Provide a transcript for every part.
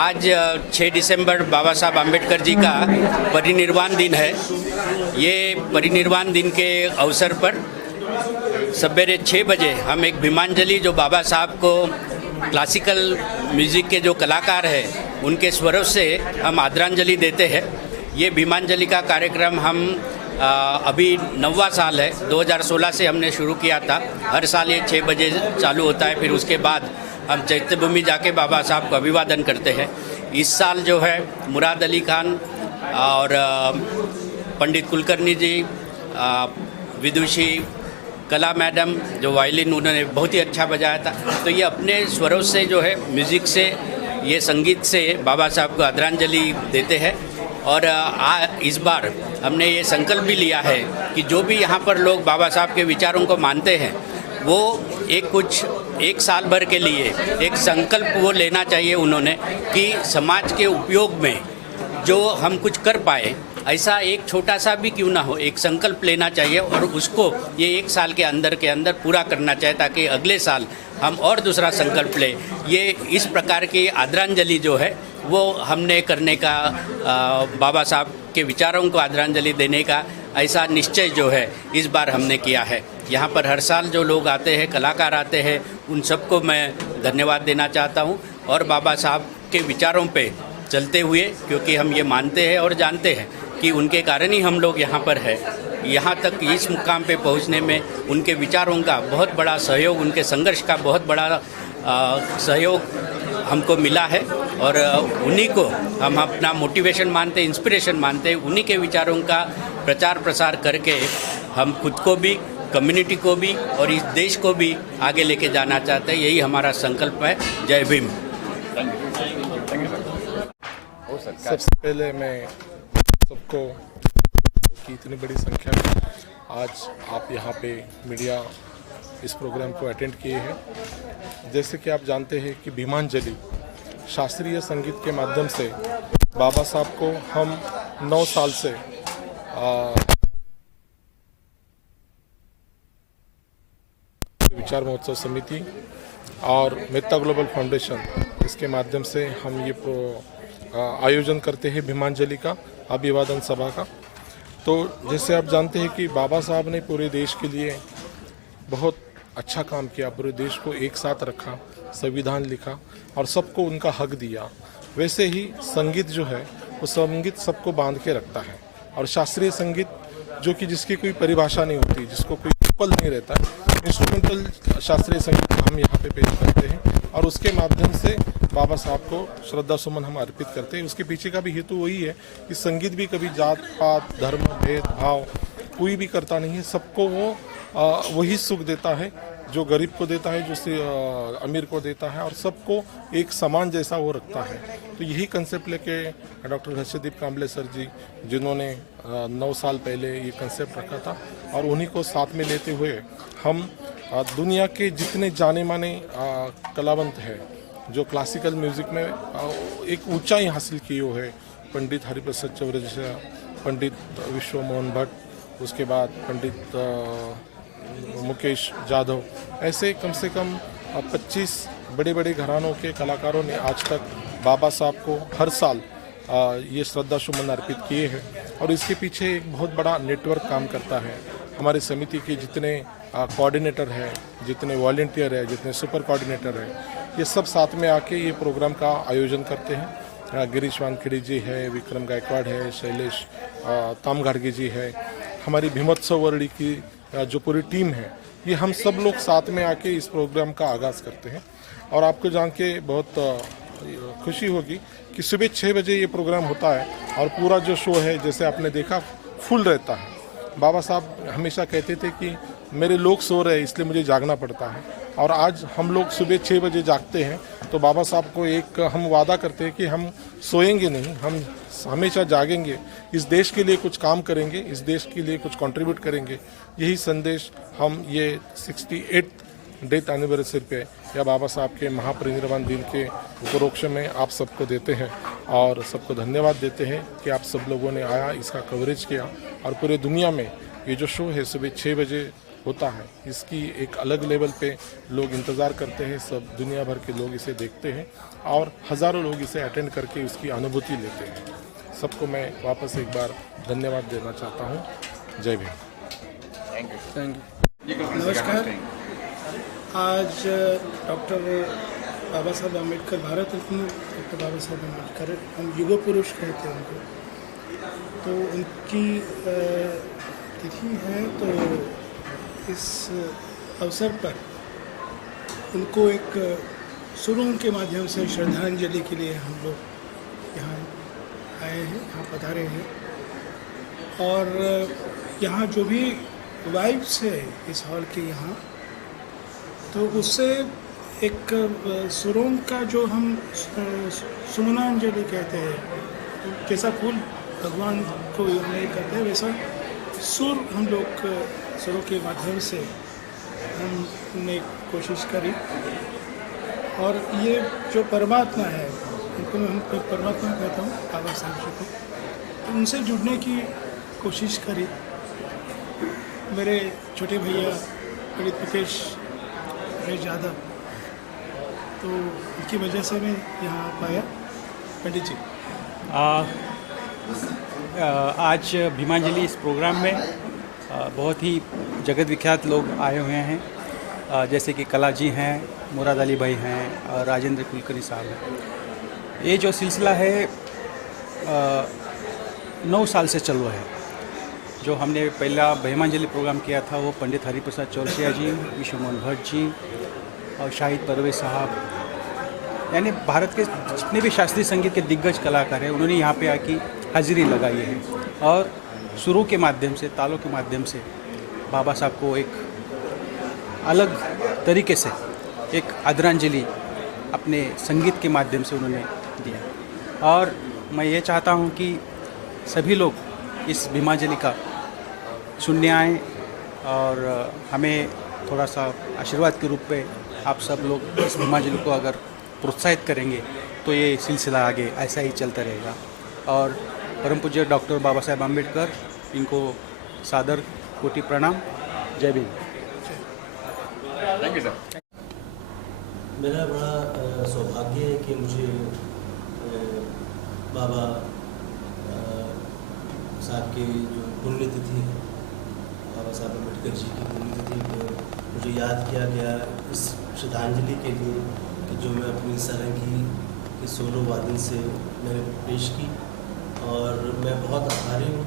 आज 6 दिसंबर बाबा साहब आम्बेडकर जी का परिनिर्वाण दिन है। ये परिनिर्वाण दिन के अवसर पर सवेरे 6 बजे हम एक भीमांजलि, जो बाबा साहब को क्लासिकल म्यूज़िक के जो कलाकार हैं उनके स्वरों से हम आदरांजलि देते हैं। ये भीमांजलि का कार्यक्रम हम अभी 9वां साल है। 2016 से हमने शुरू किया था। हर साल ये 6 बजे चालू होता है। फिर उसके बाद हम चैत्यभूमि जाके बाबा साहब को अभिवादन करते हैं। इस साल जो है मुराद अली खान और पंडित कुलकर्णी जी, विदुषी कला मैडम जो वायलिन, उन्होंने बहुत ही अच्छा बजाया था। तो ये अपने स्वरों से जो है, म्यूज़िक से, ये संगीत से बाबा साहब को आदरांजलि देते हैं। और इस बार हमने ये संकल्प भी लिया है कि जो भी यहाँ पर लोग बाबा साहब के विचारों को मानते हैं, वो एक साल भर के लिए एक संकल्प वो लेना चाहिए उन्होंने कि समाज के उपयोग में जो हम कुछ कर पाए, ऐसा एक छोटा सा भी क्यों ना हो, एक संकल्प लेना चाहिए और उसको ये 1 साल के अंदर पूरा करना चाहिए, ताकि अगले साल हम और दूसरा संकल्प लें। ये इस प्रकार की आदरांजलि जो है वो हमने करने का, बाबा साहब के विचारों को आदरांजलि देने का ऐसा निश्चय जो है इस बार हमने किया है। यहाँ पर हर साल जो लोग आते हैं, कलाकार आते हैं, उन सबको मैं धन्यवाद देना चाहता हूँ। और बाबा साहब के विचारों पे चलते हुए, क्योंकि हम ये मानते हैं और जानते हैं कि उनके कारण ही हम लोग यहाँ पर हैं, यहाँ तक इस मुकाम पे पहुँचने में उनके विचारों का बहुत बड़ा सहयोग, उनके संघर्ष का बहुत बड़ा सहयोग हमको मिला है। और उन्हीं को हम अपना मोटिवेशन मानते, इंस्पिरेशन मानते। उन्हीं के विचारों का प्रचार प्रसार करके हम खुद को भी, कम्युनिटी को भी और इस देश को भी आगे लेके जाना चाहते हैं। यही हमारा संकल्प है। जय भीम। सबसे पहले मैं सबको कि इतनी बड़ी संख्या में आज आप यहाँ पे मीडिया इस प्रोग्राम को अटेंड किए हैं। जैसे कि आप जानते हैं कि भीमांजलि शास्त्रीय संगीत के माध्यम से बाबा साहब को हम 9 साल से विचार महोत्सव समिति और मेहता ग्लोबल फाउंडेशन, इसके माध्यम से हम ये आयोजन करते हैं भीमांजलि का, अभिवादन सभा का। तो जैसे आप जानते हैं कि बाबा साहब ने पूरे देश के लिए बहुत अच्छा काम किया, पूरे देश को एक साथ रखा, संविधान लिखा और सबको उनका हक दिया। वैसे ही संगीत जो है वो संगीत सबको बांध के रखता है। और शास्त्रीय संगीत जो कि जिसकी कोई परिभाषा नहीं होती, जिसको कोई पल नहीं रहता, इंस्ट्रूमेंटल शास्त्रीय संगीत हम यहाँ पे पेश करते हैं और उसके माध्यम से बाबा साहब को श्रद्धा सुमन हम अर्पित करते हैं। उसके पीछे का भी हेतु वही है कि संगीत भी कभी जात पात, धर्म, भेदभाव कोई भी करता नहीं है। सबको वो वही सुख देता है जो गरीब को देता है, जो अमीर को देता है, और सबको एक समान जैसा वो रखता है। तो यही कंसेप्ट लेके डॉक्टर हर्षदीप कांबले सर जी, जिन्होंने 9 साल पहले ये कंसेप्ट रखा था, और उन्हीं को साथ में लेते हुए हम दुनिया के जितने जाने माने कलावंत हैं, जो क्लासिकल म्यूज़िक में एक ऊंचाई हासिल की हो है। पंडित हरिप्रसाद चौरसिया जैसा, पंडित विश्व मोहन भट्ट, उसके बाद पंडित मुकेश जाधव, ऐसे कम से कम 25 बड़े बड़े घरानों के कलाकारों ने आज तक बाबा साहब को हर साल ये श्रद्धा सुमन अर्पित किए हैं। और इसके पीछे एक बहुत बड़ा नेटवर्क काम करता है। हमारे समिति के जितने कोऑर्डिनेटर हैं, जितने वॉलंटियर हैं, जितने सुपर कोऑर्डिनेटर हैं, ये सब साथ में आके ये प्रोग्राम का आयोजन करते हैं। गिरीश वानखेड़े जी है, विक्रम गायकवाड़ है, शैलेश तामघाड़गे जी है, हमारी भीमोत्सव वर्डी की जो पूरी टीम है, ये हम सब लोग साथ में आके इस प्रोग्राम का आगाज़ करते हैं। और आपको जान के बहुत खुशी होगी कि सुबह 6 बजे ये प्रोग्राम होता है और पूरा जो शो है, जैसे आपने देखा, फुल रहता है। बाबा साहब हमेशा कहते थे कि मेरे लोग सो रहे हैं इसलिए मुझे जागना पड़ता है, और आज हम लोग सुबह 6 बजे जागते हैं। तो बाबा साहब को एक हम वादा करते हैं कि हम सोएंगे नहीं, हम हमेशा जागेंगे, इस देश के लिए कुछ काम करेंगे, इस देश के लिए कुछ कंट्रीब्यूट करेंगे। यही संदेश हम ये 68 डेथ एनिवर्सरी पे या बाबा साहब के महापरिनिर्वाण दिन के उपरोक्ष में आप सबको देते हैं, और सबको धन्यवाद देते हैं कि आप सब लोगों ने आया, इसका कवरेज किया। और पूरे दुनिया में ये जो शो है सुबह 6 बजे होता है, इसकी एक अलग लेवल पे लोग इंतज़ार करते हैं। सब दुनिया भर के लोग इसे देखते हैं और हज़ारों लोग इसे अटेंड करके उसकी अनुभूति लेते हैं। सबको मैं वापस एक बार धन्यवाद देना चाहता हूँ। जय भीम। Thank you. नमस्कार। आज डॉक्टर बाबा साहब अम्बेडकर, भारत रत्न डॉक्टर बाबा साहब अम्बेडकर, हम युग पुरुष कहते हैं उनको, तो उनकी तिथि है। तो इस अवसर पर उनको एक सुरों के माध्यम से श्रद्धांजलि के लिए हम लोग यहाँ आए हैं, यहाँ पधारे हैं। और यहाँ जो भी वाइब्स है इस हॉल के यहाँ, तो उससे एक सुरों का जो हम सुमनांजलि कहते हैं, जैसा फूल भगवान को नहीं करते हैं, वैसा सुर हम लोग सुरों के माध्यम से हमने कोशिश करी। और ये जो परमात्मा है, उनको मैं परमात्मा कहता हूँ, बाबा साहब जी को, तो उनसे जुड़ने की कोशिश करी। मेरे छोटे भैया पंडित मुकेश यादव, तो उनकी वजह से मैं यहाँ पाया। पंडित जी, आज भीमांजलि इस प्रोग्राम में बहुत ही जगत विख्यात लोग आए हुए हैं, जैसे कि कला जी हैं, मुराद अली भाई हैं और राजेंद्र कुलकर्णी साहब हैं। ये जो सिलसिला है 9 साल से चल रहा है। जो हमने पहला भीमांजलि प्रोग्राम किया था वो पंडित हरिप्रसाद चौरसिया जी, विश्व मोहन भट्ट जी और शाहिद परवेज साहब, यानी भारत के जितने भी शास्त्रीय संगीत के दिग्गज कलाकार हैं, उन्होंने यहाँ पे आके हाजिरी लगाई है और सुरों के माध्यम से, तालों के माध्यम से बाबा साहब को एक अलग तरीके से एक आदरांजलि अपने संगीत के माध्यम से उन्होंने दिया। और मैं ये चाहता हूँ कि सभी लोग इस भीमांजलि का सुनने आएँ और हमें थोड़ा सा आशीर्वाद के रूप में आप सब लोग इस भीमांजलि को अगर प्रोत्साहित करेंगे तो ये सिलसिला आगे ऐसा ही चलता रहेगा। और परम पूज्य डॉक्टर बाबा साहेब अम्बेडकर, इनको सादर कोटि प्रणाम। जय भीम। Thank you sir. मेरा बड़ा सौभाग्य है कि मुझे बाबा साहब की जो पुण्यतिथि है, बाबा साहब अम्बेडकर जी की पुण्यतिथि को मुझे याद किया गया इस श्रद्धांजलि के लिए कि जो मैं अपनी सारंगी के सोलो वादन से मैंने पेश की। और मैं बहुत आभारी हूँ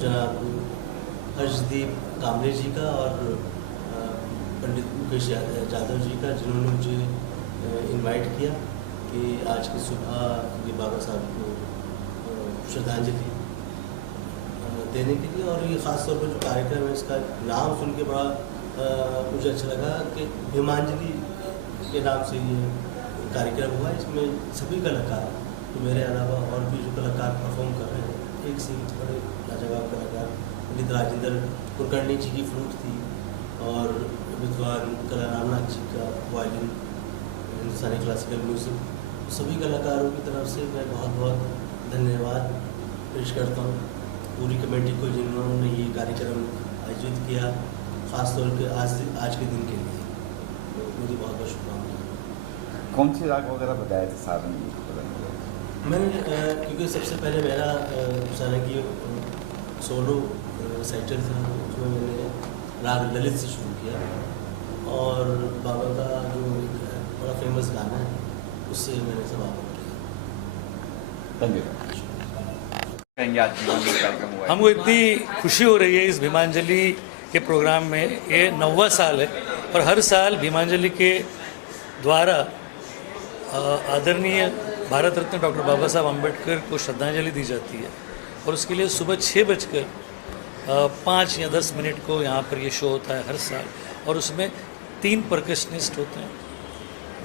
जनाब हर्षदीप कामरे जी का और पंडित मुकेश यादव जी का, जिन्होंने मुझे इनवाइट किया कि आज की सुबह ये बाबा साहब को श्रद्धांजलि देने के लिए। और ये ख़ास तौर पर जो कार्यक्रम है, इसका नाम सुन के बड़ा मुझे अच्छा लगा कि भीमांजलि के नाम से ये कार्यक्रम हुआ। इसमें सभी कलाकार, तो मेरे अलावा और भी जो कलाकार परफॉर्म कर रहे हैं, एक से बड़े लाजवाब कलाकार पंडित राजेंद्र कुलकर्णी जी की फ्लूट थी और विद्वान कला रामनाथ जी का वायलिन, हिंदुस्तानी क्लासिकल म्यूज़िक, सभी कलाकारों की तरफ से मैं बहुत बहुत धन्यवाद पेश करता हूँ पूरी कमेटी को जिन्होंने ये कार्यक्रम आयोजित किया, ख़ासतौर पे आज के दिन के लिए। तो मेरी बहुत बहुत शुभकामनाएं। कौन सी राग वगैरह बताए थे सारंगी? मैंने क्योंकि सबसे पहले मेरा सारंगी सोलो साइटल था, उसमें मैंने राग ललित से शुरू किया और बाबा का जो एक बड़ा फेमस गाना है उससे मैंने समापन किया। कहेंगे आज भीमांजलि कार्यक्रम हुआ है। हमको इतनी खुशी हो रही है इस भीमांजलि के प्रोग्राम में। ये 9वां साल है और हर साल भीमांजलि के द्वारा आदरणीय भारत रत्न डॉक्टर बाबा साहब अम्बेडकर को श्रद्धांजलि दी जाती है और उसके लिए सुबह 6:05 या 10 मिनट को यहाँ पर ये शो होता है हर साल। और उसमें 3 परकशनिस्ट होते हैं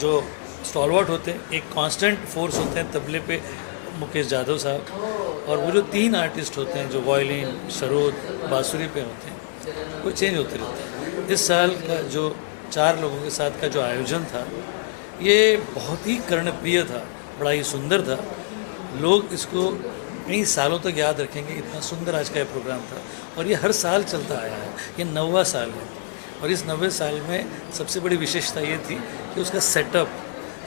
जो स्टॉलवर्ट होते हैं, एक कांस्टेंट फोर्स होते हैं तबले पे मुकेश जाधव साहब, और वो जो 3 आर्टिस्ट होते हैं जो वायलिन, सरोद, बांसुरी पे होते हैं, वो चेंज होते रहते हैं। इस साल का जो 4 लोगों के साथ का जो आयोजन था ये बहुत ही कर्णप्रिय था, बड़ा ही सुंदर था। लोग इसको कई सालों तक याद रखेंगे, इतना सुंदर आज का ये प्रोग्राम था और ये हर साल चलता आया है। ये 9वां साल है और इस 9वें साल में सबसे बड़ी विशेषता ये थी कि उसका सेटअप,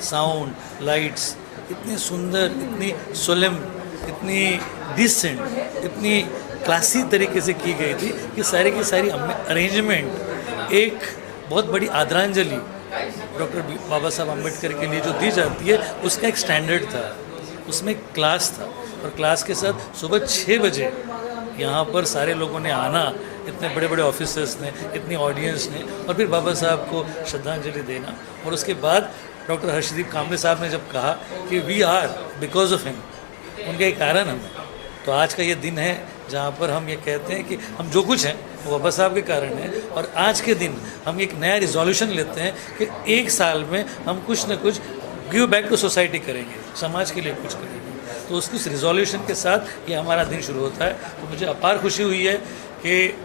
साउंड, लाइट्स इतनी सुंदर, इतनी सोलेम, इतनी डिसेंट, इतनी क्लासी तरीके से की गई थी कि सारी की सारी अरेंजमेंट एक बहुत बड़ी आदरांजलि डॉक्टर बाबा साहब अम्बेडकर के लिए जो दी जाती है उसका एक स्टैंडर्ड था, उसमें क्लास था। और क्लास के साथ सुबह 6 बजे यहाँ पर सारे लोगों ने आना, इतने बड़े बड़े ऑफिसर्स ने, इतनी ऑडियंस ने, और फिर बाबा साहब को श्रद्धांजलि देना। और उसके बाद डॉक्टर हर्षदीप कांबले साहब ने जब कहा कि we are because of him, उनके कारण हम, तो आज का ये दिन है जहाँ पर हम ये कहते हैं कि हम जो कुछ हैं वो बाबा साहब के कारण है। और आज के दिन हम एक नया रिजोल्यूशन लेते हैं कि 1 साल में हम कुछ न कुछ गिव बैक टू सोसाइटी करेंगे, समाज के लिए कुछ करेंगे। तो उस रिजोल्यूशन के साथ ये हमारा दिन शुरू होता है। तो मुझे अपार खुशी हुई है कि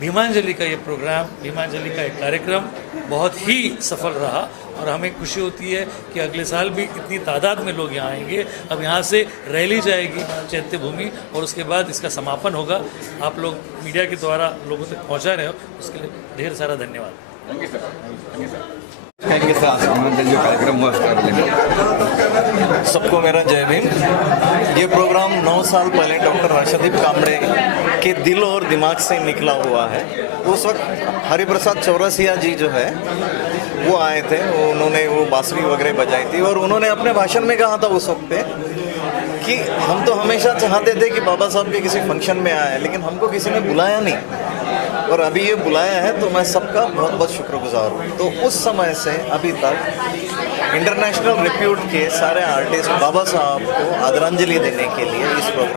भीमांजलि का ये प्रोग्राम, भीमांजलि का एक कार्यक्रम बहुत ही सफल रहा और हमें खुशी होती है कि अगले साल भी इतनी तादाद में लोग यहाँ आएंगे। अब यहाँ से रैली जाएगी चैत्य भूमि और उसके बाद इसका समापन होगा। आप लोग मीडिया के द्वारा लोगों तक पहुँचा रहे हो, उसके लिए ढेर सारा धन्यवाद। Thank you sir. Thank you sir. कहेंगे सर आज भीमांजलि जो कार्यक्रम हुआ उसके बारे में। सबको मेरा जय भीम। ये प्रोग्राम 9 साल पहले डॉक्टर हर्षदीप कांबले के दिल और दिमाग से निकला हुआ है। उस वक्त हरिप्रसाद चौरसिया जी जो है वो आए थे, उन्होंने वो बांसुरी वगैरह बजाई थी और उन्होंने अपने भाषण में कहा था उस वक्त पे कि हम तो हमेशा चाहते थे कि बाबा साहब के किसी फंक्शन में आए, लेकिन हमको किसी ने बुलाया नहीं और अभी ये बुलाया है तो मैं सबका बहुत बहुत शुक्रगुजार हूँ। तो उस समय से अभी तक इंटरनेशनल रिप्यूट के सारे आर्टिस्ट बाबा साहब को आदरांजलि देने के लिए इस प्रोग्राम